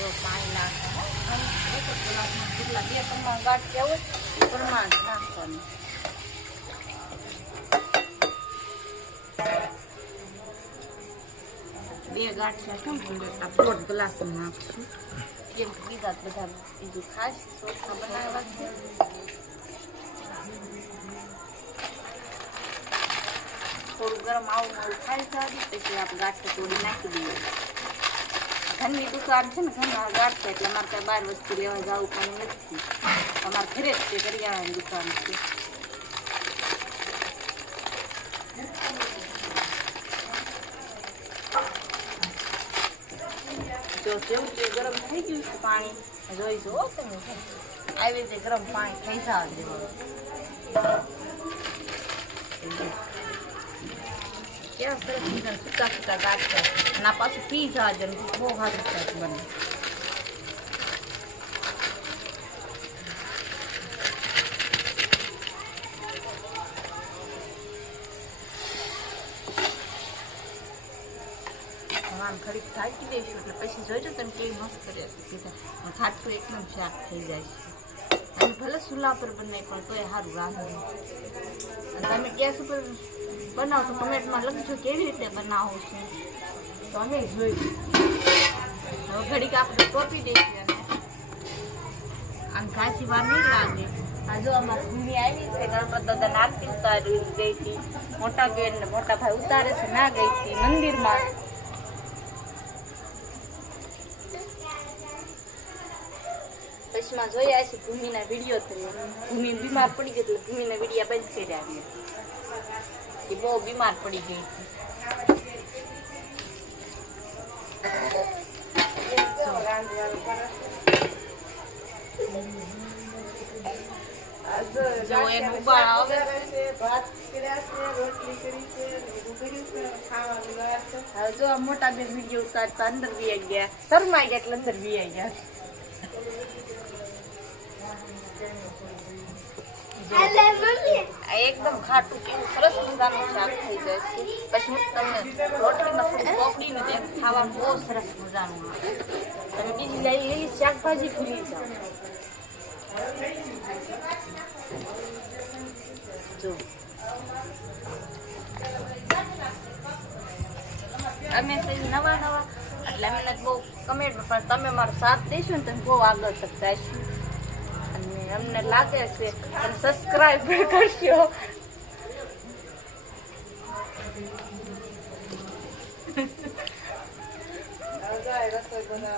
જો પાણી નાખવાનું જેટલા 2 પ્રમાણ ગાંઠિયા હોય પ્રમાણ નાખવાનું. 2 ગાંઠિયા કેમ આ 1 ગ્લાસ નાખશું કેમ કે બીજા બધા બીજું ખાસ ચોખા બનાવવા છે. થોડું ગરમ આવું ખાઈ સારું પછી આપણે ગાંઠિયા થોડી નાખી દઈએ. ઘરની દુકાન છે ને ઘરના ગાંઠિયા એટલે અમારે ત્યાં બહાર વસ્તુ લેવા જવું પણ નથી. અમારે ઘરે જ છે કરિયાણાની દુકાન છે. જો કેવું છે ગરમ થઈ ગયું છે પાણી જોઈ જુઓ તમે આવી રીતે ગરમ પાણી થઈ જવા દેવાનું. કેવા સરસ મજાના સૂકા સૂકા ગાંઠિયા અને પાછું પી જવા દે બહુ સારું સરસ બને. ઘડીક ઢાંકી દઈશું એટલે પછી જોઈજો તમે કેવી મસ્ત રહેશે. ખાટું એકદમ શાક થઈ જાય છે. અને ભલે ચૂલા પર બનાવી પણ તોય સારું રાંધે. તમે ગેસ ઉપર બનાવો તો કમેન્ટમાં લખજો કેવી રીતે બનાવો છે તો અમે જોઈશું. હવે ઘડીક આપણે ટોપી દઈશું આમ ઘાસી વાર નહીં લાગે. આ જો અમારી ભૂમિ આવી છે ગણપત દાદા આરતી ઉતારી ગઈ હતી. મોટા બેન ને મોટા ભાઈ ઉતારે છે ના ગઈ હતી મંદિરમાં. પછીમાં જોયા છે ભૂમિના વિડીયો ભૂમિ બીમાર પડી ગઈ એટલે ભૂમિના વિડીયો બંધ કર્યા. એ બહુ બીમાર પડી ગઈ જો એને ઉબાળ આવે હવે જો મોટા બેન વિડીયો ઉતારતા અંદર વી આવી ગયા શરમાઈ ગયા એટલે અંદર વી આવી ગયા. એકદમ ખાટું કેવું સરસ મજાનું શાક થઈ જાય છે. પછી હું તમને રોટલીમાં થોડું પોપડીને તેમ ખાવાનું બહુ સરસ મજાનું આવે. તમે બીજી લઈ શાકભાજી ભૂલી જાઓ. જો અમે નવા નવા એટલે અમને બહુ કમેન્ટ પણ તમે મારો સાથ દેશો ને તમે બહુ આગળ તક જઈશું. અમને લાગે છે અને સબસ્ક્રાઇબ કરશો.